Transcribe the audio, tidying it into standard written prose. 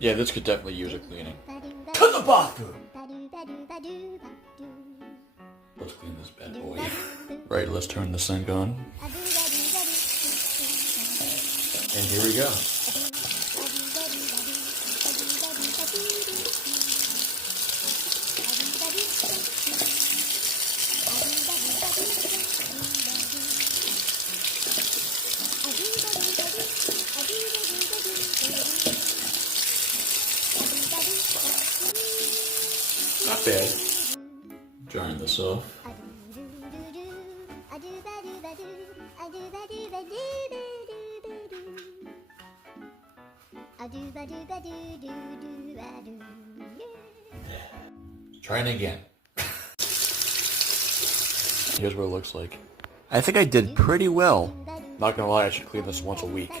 Yeah, this could definitely use a cleaning. To the bathroom! Let's clean this bad boy. Right, let's turn the sink on. And here we go. Not bad. Drying this off. Trying again. Here's what it looks like. I think I did pretty well. Not gonna lie, I should clean this once a week.